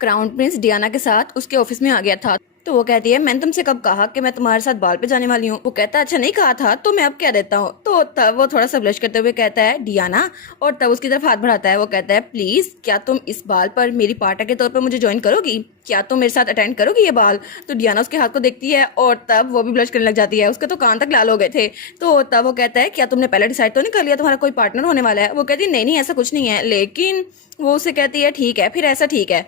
Crown Prince Diana के साथ उसके ऑफिस में आ गया था। तो वो कहती है मैंने तुमसे कब कहा कि मैं तुम्हारे साथ बाल पे जाने वाली हूँ। वो कहता है अच्छा नहीं कहा था तो मैं अब क्या देता हूँ। तो तब वो थोड़ा सा ब्लश करते हुए कहता है डियाना, और तब उसकी तरफ हाथ बढ़ाता है। वो कहता है प्लीज क्या तुम इस बाल पर मेरी पार्टनर के तौर पर मुझे ज्वाइन करोगी, क्या तुम मेरे साथ अटेंड करोगी ये बाल। तो डियाना उसके हाथ को देखती है और तब वो भी ब्लश करने लग जाती है, उसके तो कान तक लाल हो गए थे। तो तब वो कहता है क्या तुमने पहले डिसाइड तो नहीं कर लिया तुम्हारा कोई पार्टनर होने वाला है। वो कहती है नहीं नहीं ऐसा कुछ नहीं है, लेकिन वो उसे कहती है ठीक है फिर ऐसा ठीक है।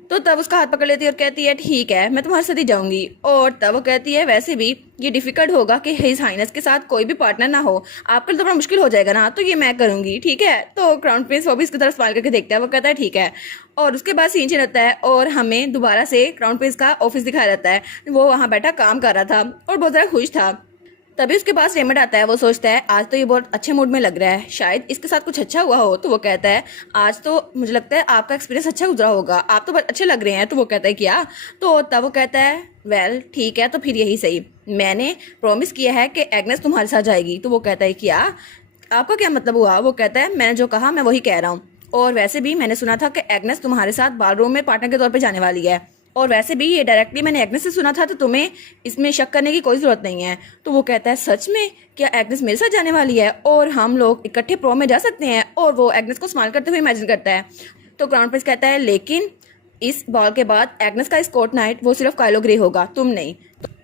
तो तब उसका हाथ पकड़ लेती है और कहती है ठीक है मैं तुम्हारे साथ ही जाऊंगी। और तब वो कहती है वैसे भी ये डिफिकल्ट होगा कि हिज हाइनेस के साथ कोई भी पार्टनर ना हो, आपके लिए तो बड़ा मुश्किल हो जाएगा ना, तो ये मैं करूंगी ठीक है। तो क्राउन प्रिंस वो भी इसकी तरफ स्माइल करके देखता है, वो कहता है ठीक है। और उसके बाद सीन चेंज होता है और हमें दोबारा से क्राउन प्रिंस का ऑफिस दिखाया जाता है। वो वहाँ बैठा काम कर रहा था और बहुत ज़्यादा खुश था। तभी उसके पास रेमंड आता है। वो सोचता है आज तो ये बहुत अच्छे मूड में लग रहा है, शायद इसके साथ कुछ अच्छा हुआ हो। तो वो कहता है आज तो मुझे लगता है आपका एक्सपीरियंस अच्छा गुजरा होगा, आप तो बहुत अच्छे लग रहे हैं। तो वो कहता है क्या। तो तब वो कहता है वेल ठीक है तो फिर यही सही, मैंने प्रॉमिस किया है कि एग्नेस तुम्हारे साथ जाएगी। तो वो कहता है क्या, आपका क्या मतलब हुआ। वो कहता है मैंने जो कहा मैं वही कह रहा हूँ, और वैसे भी मैंने सुना था कि एग्नेस तुम्हारे साथ बाल रूम में पार्टनर के तौर पर जाने वाली है, और वैसे भी ये डायरेक्टली मैंने एग्नेस से सुना था, तो तुम्हें इसमें शक करने की कोई जरूरत नहीं है। तो वो कहता है सच में क्या एग्नेस मेरे साथ जाने वाली है और हम लोग इकट्ठे प्रो में जा सकते हैं। और वो एग्नेस को स्माइल करते हुए इमेजिन करता है। तो क्राउन प्रिंस कहता है लेकिन इस बॉल के बाद एग्नेस का स्कॉट नाइट वो सिर्फ काइलो ग्रे होगा, तुम नहीं,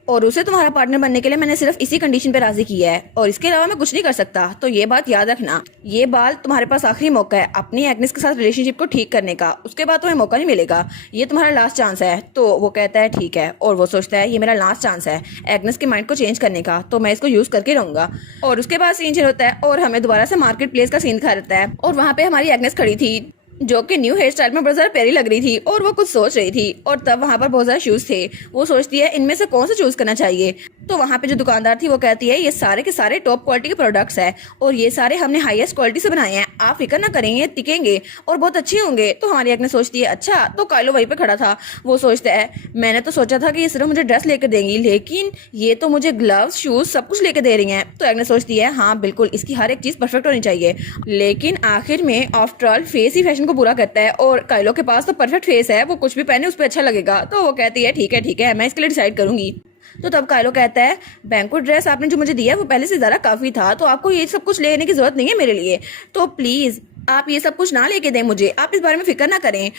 और उसे तुम्हारा पार्टनर बनने के लिए मैंने सिर्फ इसी कंडीशन पे राजी किया है, और इसके अलावा मैं कुछ नहीं कर सकता। तो ये बात याद रखना, ये बाल तुम्हारे पास आखिरी मौका है अपनी एग्नेस के साथ रिलेशनशिप को ठीक करने का, उसके बाद तुम्हें मौका नहीं मिलेगा, ये तुम्हारा लास्ट चांस है। तो वो कहता है ठीक है, और वो सोचता है ये मेरा लास्ट चांस है एग्नेस के माइंड को चेंज करने का, तो मैं इसको यूज करके रहूंगा। और उसके बाद सीन चेंज होता है और हमें दोबारा से मार्केट प्लेस का सीन दिखा देता है, और वहाँ पे हमारी एग्नेस खड़ी थी जो कि न्यू हेयर स्टाइल में बहुत ज़्यादा प्यारी लग रही थी, और वो कुछ सोच रही थी। और तब वहाँ पर बहुत ज़्यादा शूज़ थे, वो सोचती है इनमें से कौन सा चूज़ करना चाहिए। तो वहाँ पे जो दुकानदार थी वो कहती है ये सारे के सारे टॉप क्वालिटी के प्रोडक्ट्स हैं, और ये सारे हमने हाईएस्ट क्वालिटी से बनाए हैं, आप फिक्र ना करें ये टिकेंगे और बहुत अच्छे होंगे। तो हमारी एक ने सोचती है अच्छा। तो काइलो वहीं पे खड़ा था, वो सोचता है मैंने तो सोचा था कि ये सिर्फ मुझे ड्रेस लेकर देंगी, लेकिन ये तो मुझे ग्लव्स शूज़ सब कुछ लेकर दे रही हैं। तो एक ने सोचती है हाँ बिल्कुल इसकी हर एक चीज़ परफेक्ट होनी चाहिए, लेकिन आखिर में आफ्टर ऑल फेस ही फैशन को पूरा करता है, और काइलो के पास तो परफेक्ट फेस है, वो कुछ भी पहने उस पर अच्छा लगेगा। तो वो कहती है ठीक है मैं इसके लिए डिसाइड करूंगी। तो तब काइलो कहता है बैंक्वेट ड्रेस आपने जो मुझे दिया है वो पहले से ज़्यादा काफ़ी था, तो आपको ये सब कुछ लेने की ज़रूरत नहीं है मेरे लिए, तो प्लीज़ आप ये सब कुछ ना लेके दें मुझे, आप इस बारे में फिक्र ना करें।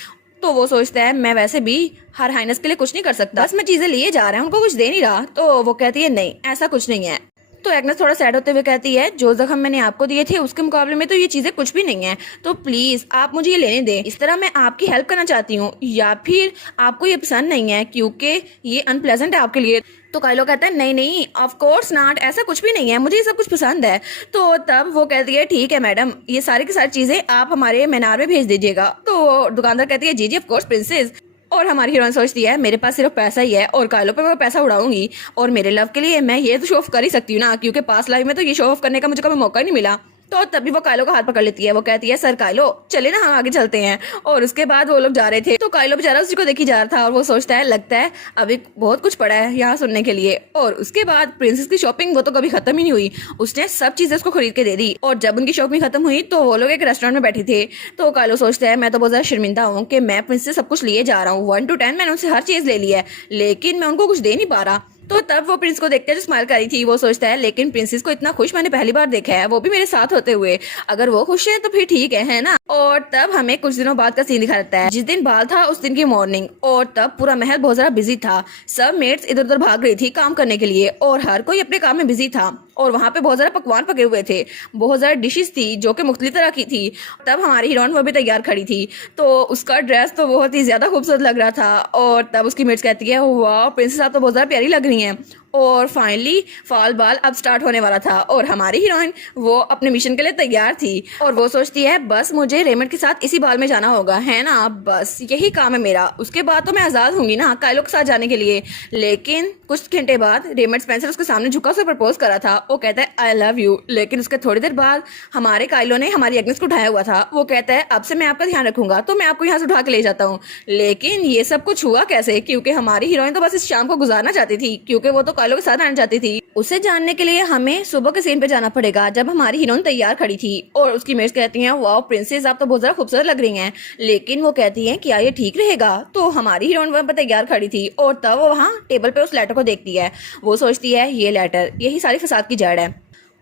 तो वो सोचता है मैं वैसे भी हर हाइनेस के लिए कुछ नहीं कर सकता, बस मैं चीज़ें लिए जा रहा हूँ उनको कुछ दे नहीं रहा। तो वो कहती है नहीं ऐसा कुछ नहीं है। तो एग्नेस थोड़ा सैड होते हुए कहती है जो जख्म मैंने आपको दिए थे उसके मुकाबले में तो ये चीजें कुछ भी नहीं है, तो प्लीज आप मुझे ये लेने दें, इस तरह मैं आपकी हेल्प करना चाहती हूँ, या फिर आपको ये पसंद नहीं है क्योंकि ये अनप्लेजेंट है आपके लिए। तो काइलो कहता है नहीं नहीं ऑफ कोर्स नॉट, ऐसा कुछ भी नहीं है, मुझे ये सब कुछ पसंद है। तो तब वो कहती है ठीक है मैडम ये सारी की सारी चीजें आप हमारे मीनार में भेज दीजिएगा। तो दुकानदार कहती है जी जी ऑफ कोर्स प्रिंसेस। और हमारी हीरोइन सोचती है मेरे पास सिर्फ पैसा ही है और काइलो पे मैं पैसा उड़ाऊंगी, और मेरे लव के लिए मैं ये तो शो ऑफ कर ही सकती हूँ ना, क्योंकि पास्ट लाइफ में तो ये शो ऑफ करने का मुझे कभी मौका ही नहीं मिला। तो तभी वो काइलो का हाथ पकड़ लेती है, वो कहती है सर काइलो चले ना हम आगे चलते हैं। और उसके बाद वो लोग जा रहे थे, तो काइलो बेचारा उसी को देखी जा रहा था, और वो सोचता है लगता है अभी बहुत कुछ पड़ा है यहाँ सुनने के लिए। और उसके बाद प्रिंसेस की शॉपिंग वो तो कभी खत्म ही नहीं हुई, उसने सब चीजें उसको खरीद के दे दी। और जब उनकी शॉपिंग खत्म हुई तो वो लोग एक रेस्टोरेंट में बैठे थे। तो काइलो सोचता है मैं तो बहुत ज्यादा शर्मिंदा हूँ कि मैं प्रिंसेस से सब कुछ लिए जा रहा हूँ, 1 to 10 मैंने उनसे हर चीज ले ली है, लेकिन मैं उनको कुछ दे नहीं पा रहा। तो तब वो प्रिंस को देखते जो स्माइल कर रही थी, वो सोचता है लेकिन प्रिंसेस को इतना खुश मैंने पहली बार देखा है, वो भी मेरे साथ होते हुए, अगर वो खुश है तो फिर ठीक है ना। और तब हमें कुछ दिनों बाद का सीन दिखा देता है, जिस दिन बाल था उस दिन की मॉर्निंग, और तब पूरा महल बहुत ज्यादा बिजी था, सब मेट्स इधर उधर भाग रही थी काम करने के लिए, और हर कोई अपने काम में बिजी था, और वहाँ पे बहुत ज्यादा पकवान पके हुए थे, बहुत ज्यादा डिशेस थी जो कि मुख्तलिफ तरह की थी। तब हमारी हीरोइन वो भी तैयार खड़ी थी, तो उसका ड्रेस तो बहुत ही ज्यादा खूबसूरत लग रहा था। और तब उसकी मेट्स कहती है वाह प्रिंसेस आप तो बहुत ज्यादा प्यारी लग रही हैं। और फाइनली फॉल बाल अब स्टार्ट होने वाला था, और हमारी हीरोइन वो अपने मिशन के लिए तैयार थी, और वो सोचती है बस मुझे रेमंड के साथ इसी बाल में जाना होगा है ना, बस यही काम है मेरा, उसके बाद तो मैं आजाद होंगी ना काइलो के साथ जाने के लिए। लेकिन कुछ घंटे बाद रेमंड स्पेंसर उसके सामने झुका उसे प्रपोज करा था, वो कहता है आई लव यू, लेकिन उसके थोड़ी देर बाद हमारे काइलो ने हमारी एग्नेस को उठाया हुआ था, वो कहता है अब से मैं आपका ध्यान रखूंगा, तो मैं आपको यहाँ से उठा के ले जाता हूँ। लेकिन ये सब कुछ हुआ कैसे, क्योंकि हमारी हीरोइन तो बस इस शाम को गुजारना चाहती थी, क्योंकि वो तो कायलो के साथ आना चाहती थी। उसे जानने के लिए हमें सुबह के सीन पे जाना पड़ेगा जब हमारी हीरोइन तैयार खड़ी थी और उसकी मेट्स कहती हैं वाओ प्रिंसेस आप तो बहुत ज्यादा खूबसूरत लग रही हैं, लेकिन वो कहती हैं क्या ये ठीक रहेगा। तो हमारी हीरोइन वहाँ पर तैयार खड़ी थी और तब वो वहाँ टेबल पे उस लेटर को देखती है। वो सोचती है ये लेटर यही सारी फसाद की जड़ है।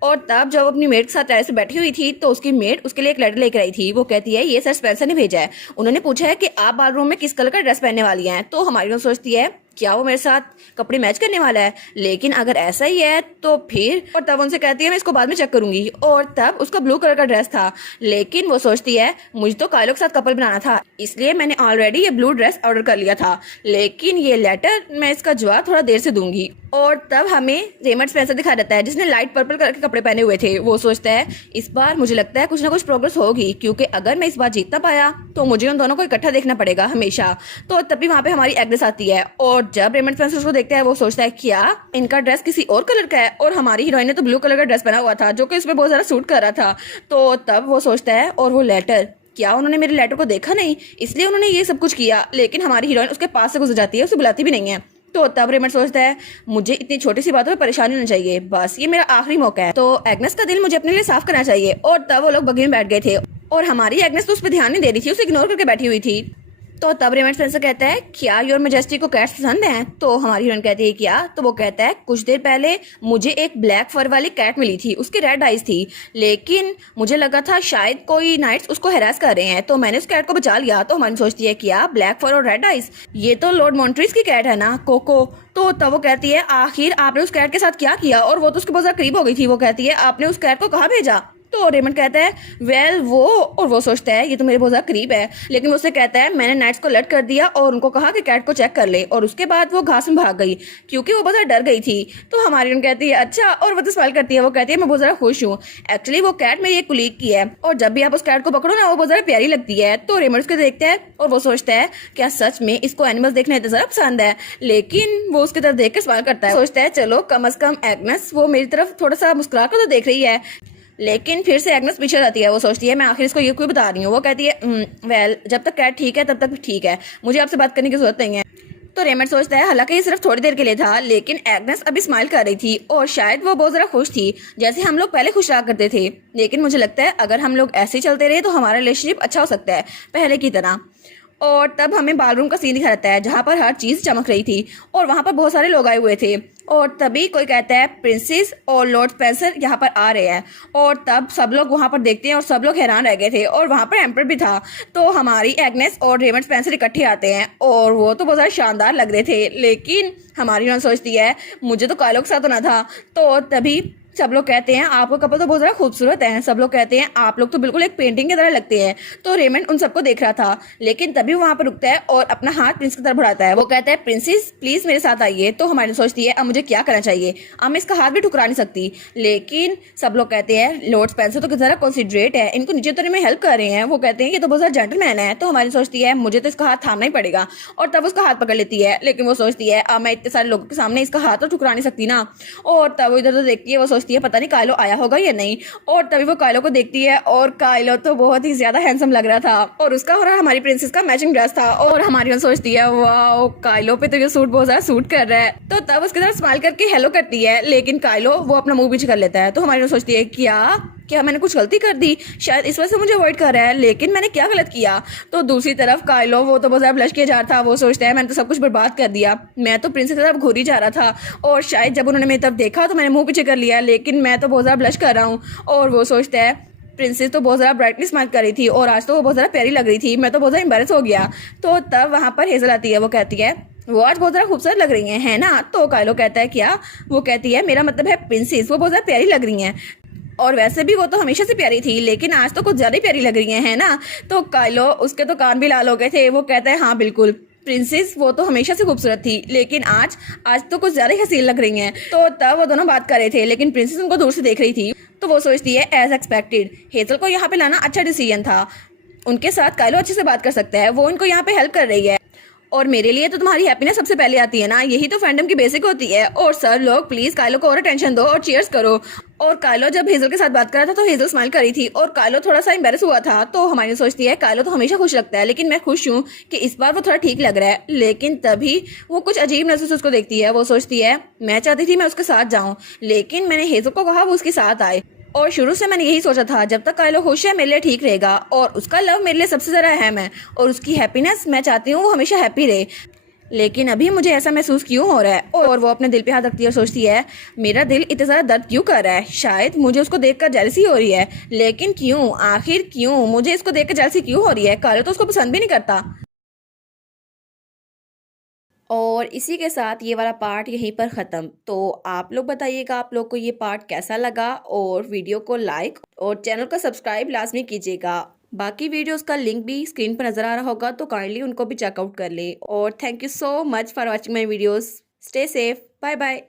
और तब जब अपनी मेट के साथ टेरेस पे बैठी हुई थी तो उसकी मेट उसके लिए एक लेटर लेकर आई थी। वो कहती है ये सर स्पेंसर ने भेजा है, उन्होंने पूछा है कि आप बाथरूम में किस कलर का ड्रेस पहनने वाली हैं। तो हमारी हीरोइन सोचती है क्या वो मेरे साथ कपड़े मैच करने वाला है, लेकिन अगर ऐसा ही है तो फिर। और तब उनसे कहती है मैं इसको बाद में चेक करूंगी। और तब उसका ब्लू कलर का ड्रेस था, लेकिन वो सोचती है मुझे तो कायलो के साथ कपल बनाना था, इसलिए मैंने ऑलरेडी ये ब्लू ड्रेस ऑर्डर कर लिया था, लेकिन ये लेटर मैं इसका जवाब थोड़ा देर से दूंगी। और तब हमें रेमंड स्पेंसर दिखा देता है जिसने लाइट पर्पल कलर के कपड़े पहने हुए थे। वो सोचता है इस बार मुझे लगता है कुछ ना कुछ प्रोग्रेस होगी, क्योंकि अगर मैं इस बार जीतना पाया तो मुझे उन दोनों को इकट्ठा देखना पड़ेगा हमेशा। तो तभी वहाँ पे हमारी एग्नेस आती है और जब रेमंड स्पेंसर उसको देखता है वो सोचता है क्या इनका ड्रेस किसी और कलर का है, और हमारी हीरोइन ने तो ब्लू कलर का ड्रेस पहना हुआ था जो कि उसमें बहुत ज्यादा सूट कर रहा था। तो तब वो सोचता है और वो लेटर क्या उन्होंने मेरे लेटर को देखा नहीं इसलिए उन्होंने ये सब कुछ किया, लेकिन हमारी हीरोइन उसके पास से गुजर जाती है, उसे बुलाती भी नहीं है। तो तब रेमंड सोचता है मुझे इतनी छोटी सी बातों में परेशान होना चाहिए, बस ये मेरा आखिरी मौका है, तो एग्नेस का दिल मुझे अपने लिए साफ करना चाहिए। और तब वो लोग बगी में बैठ गए थे और हमारी एग्नेस तो उस पर ध्यान नहीं दे रही थी, उसे इग्नोर करके बैठी हुई थी। तो तब रेमंड स्पेंसर कहता है क्या योर मैजेस्टी को कैट्स पसंद हैं। तो हमारी हीरोइन कहती है क्या। तो वो कहता है कुछ देर पहले मुझे एक ब्लैक फर वाली कैट मिली थी, उसकी रेड आइज थी, लेकिन मुझे लगा था शायद कोई नाइट्स उसको हैरास कर रहे हैं, तो मैंने उस कैट को बचा लिया। तो हमारी सोचती है क्या ब्लैक फर और रेड आइज ये तो लॉर्ड मॉन्ट्रीज की कैट है ना, कोको। तो तब वो कहती है आखिर आपने उस कैट के साथ क्या किया, और वो तो उसके बहुत ज्यादा करीब हो गई थी। वो कहती है आपने उस कैट को कहाँ भेजा। तो रेमंड कहता है वेल वो, और वो सोचता है ये तो मेरे बहुत ज्यादा करीब है, लेकिन वो उससे कहता है मैंने नाइट्स को अलर्ट कर दिया और उनको कहा कि कैट को चेक कर ले, और उसके बाद वो घास में भाग गई क्योंकि वो बहुत ज्यादा डर गई थी। तो हमारी उन कहती है अच्छा, और वो तो स्माइल करती है। वो कहती है मैं बहुत ज्यादा खुश हूँ, एक्चुअली वो कैट मेरी एक कुलीग की है, और जब भी आप उस कैट को पकड़ो ना वो बहुत ज्यादा प्यारी लगती है। तो रेमंड उसको देखता है और वो सोचता है क्या सच में इसको एनिमल्स देखना इतना ज्यादा पसंद है, लेकिन वो उसकी तरफ देख कर स्माइल करता है। सोचता है चलो कम अज कम एग्नेस वो मेरी तरफ थोड़ा सा मुस्कुरा कर तो देख रही है, लेकिन फिर से एग्नेस पीछे रहती है। वो सोचती है मैं आखिर इसको ये क्यों बता रही हूँ। वो कहती है वेल जब तक कैट ठीक है तब तक ठीक है, मुझे आपसे बात करने की जरूरत नहीं है। तो रेमंड सोचता है हालांकि ये सिर्फ थोड़ी देर के लिए था, लेकिन एग्नेस अभी स्माइल कर रही थी और शायद वो बहुत ज़रा खुश थी जैसे हम लोग पहले खुश रहा करते थे, लेकिन मुझे लगता है अगर हम लोग ऐसे ही चलते रहे तो हमारा रिलेशनशिप अच्छा हो सकता है पहले की तरह। और तब हमें बालरूम का सीन दिखा रहता है जहाँ पर हर चीज़ चमक रही थी और वहाँ पर बहुत सारे लोग आए हुए थे, और तभी कोई कहता है प्रिंसेस और लॉर्ड स्पेंसर यहाँ पर आ रहे हैं, और तब सब लोग वहाँ पर देखते हैं और सब लोग हैरान रह गए थे, और वहाँ पर एम्पर भी था। तो हमारी एग्नेस और रेमंड स्पेंसर इकट्ठे आते हैं और वो तो बहुत ज़्यादा शानदार लग रहे थे, लेकिन हमारी नॉन सोचती है मुझे तो कायलो के साथ होना था। तो तभी सब लोग कहते हैं आपका कपल तो बहुत ज़्यादा खूबसूरत है, सब लोग कहते हैं आप लोग तो बिल्कुल एक पेंटिंग की तरह लगते हैं। तो रेमंड उन सबको देख रहा था, लेकिन तभी वहाँ पर रुकता है और अपना हाथ प्रिंस की तरफ बढ़ाता है। वो कहता है प्रिंसेस प्लीज मेरे साथ आइए। तो हमारी सोचती है अब मुझे क्या करना चाहिए, अब मैं इसका हाथ भी ठुकरा नहीं सकती, लेकिन सब लोग कहते हैं लॉर्ड स्पेंसर तो ज़रा कॉन्सिडरेट है, इनको नीचे उतरने में हेल्प कर रहे हैं। वो कहते हैं ये तो बहुत ज़्यादा जेंटलमैन है। तो हमारी सोचती है मुझे तो इसका हाथ थामना ही पड़ेगा, और तब उसका हाथ पकड़ लेती है, लेकिन वो सोचती है अब मैं इतने सारे लोगों के सामने इसका हाथ तो ठुकरा नहीं सकती ना। और तब वो इधर तो देखती है, वो सोचती है पता नहीं कायलो आया होगा या नहीं, और तभी वो कायलो को देखती है और कायलो तो बहुत ही ज्यादा हैंडसम लग रहा था, और उसका और हमारी प्रिंसेस का मैचिंग ड्रेस था, और हमारी सोचती है वाओ कायलो पे तो ये सूट बहुत ज्यादा सूट कर रहा है। तो तब उसकी तरफ स्माइल करके हेलो करती है, लेकिन कायलो वो अपना मुंह पीछे कर लेता है। तो हमारी सोचती है क्या मैंने कुछ गलती कर दी, शायद इस वजह से मुझे अवॉइड कर रहा है, लेकिन मैंने क्या गलत किया। तो दूसरी तरफ कायलो वो तो बहुत ज्यादा ब्लश किया जा रहा था। वो सोचता है मैंने तो सब कुछ बर्बाद कर दिया, मैं तो प्रिंसेस की तरफ घूरी जा रहा था, और शायद जब उन्होंने मेरी तरफ देखा तो मैंने मुंह पीछे कर लिया, लेकिन मैं तो बहुत ज्यादा ब्लश कर रहा हूँ। और वो सोचता है प्रिंसेस तो बहुत ज़्यादा ब्राइटली स्माइल कर रही थी और आज तो वो बहुत ज़्यादा प्यारी लग रही थी, मैं तो बहुत ज़्यादा एम्बैरेस हो गया। तो तब वहाँ पर हेजल आती है, वो कहती है वो आज बहुत ज़्यादा खूबसूरत लग रही है ना। तो कायलो कहता है क्या। वो कहती है मेरा मतलब है प्रिंसेस वो बहुत ज़्यादा प्यारी लग रही हैं, और वैसे भी वो तो हमेशा से प्यारी थी, लेकिन आज तो कुछ ज़्यादा ही प्यारी लग रही है ना। तो कायलो उसके तो कान भी लाल हो गए थे। वो कहता है हाँ बिल्कुल प्रिंसेस वो तो हमेशा से खूबसूरत थी, लेकिन आज तो कुछ ज्यादा ही हसीन लग रही हैं। तो तब वो दोनों बात कर रहे थे, लेकिन प्रिंसेस उनको दूर से देख रही थी। तो वो सोचती है एज एक्सपेक्टेड हेजल को यहाँ पे लाना अच्छा डिसीजन था, उनके साथ कायलो अच्छे से बात कर सकता है, वो इनको यहाँ पे हेल्प कर रही है। और मेरे लिए तो तुम्हारी हैप्पीनेस सबसे पहले आती है ना, यही तो फैंडम की बेसिक होती है। और सर लोग प्लीज कायलो को और अटेंशन दो और चीयर्स करो। और कायलो जब हेजल के साथ बात कर रहा था तो हेजल स्माइल करी थी और कायलो थोड़ा सा एम्बेरस हुआ था। तो हमारी सोचती है कायलो तो हमेशा खुश लगता है, लेकिन मैं खुश हूँ कि इस बार वो थोड़ा ठीक लग रहा है। लेकिन तभी वो कुछ अजीब नजर से उसको देखती है। वो सोचती है मैं चाहती थी मैं उसके साथ जाऊं, लेकिन मैंने हेजल को कहा वो उसके साथ आए। और शुरू से मैंने यही सोचा था जब तक कायलो खुश है मेरे लिए ठीक रहेगा, और उसका लव मेरे लिए सबसे ज्यादा अहम है, और उसकी हैप्पीनेस मैं चाहती हूँ वो हमेशा हैप्पी रहे। लेकिन अभी मुझे ऐसा महसूस क्यों हो रहा है? और वो अपने दिल पे हाथ रखती है और सोचती है मेरा दिल इतना ज़्यादा दर्द क्यों कर रहा है? शायद मुझे उसको देखकर जेलसी हो रही है, लेकिन क्यों? आखिर क्यों मुझे इसको देखकर जेलसी क्यों हो रही है? कालो तो उसको पसंद भी नहीं करता। और इसी के साथ ये वाला पार्ट यहीं पर ख़त्म। तो आप लोग बताइएगा आप लोग को ये पार्ट कैसा लगा, और वीडियो को लाइक और चैनल को सब्सक्राइब लाजमी कीजिएगा। बाकी वीडियोस का लिंक भी स्क्रीन पर नज़र आ रहा होगा, तो काइंडली उनको भी चेकआउट कर लें। और thank you so much for watching my videos. Stay safe, bye bye.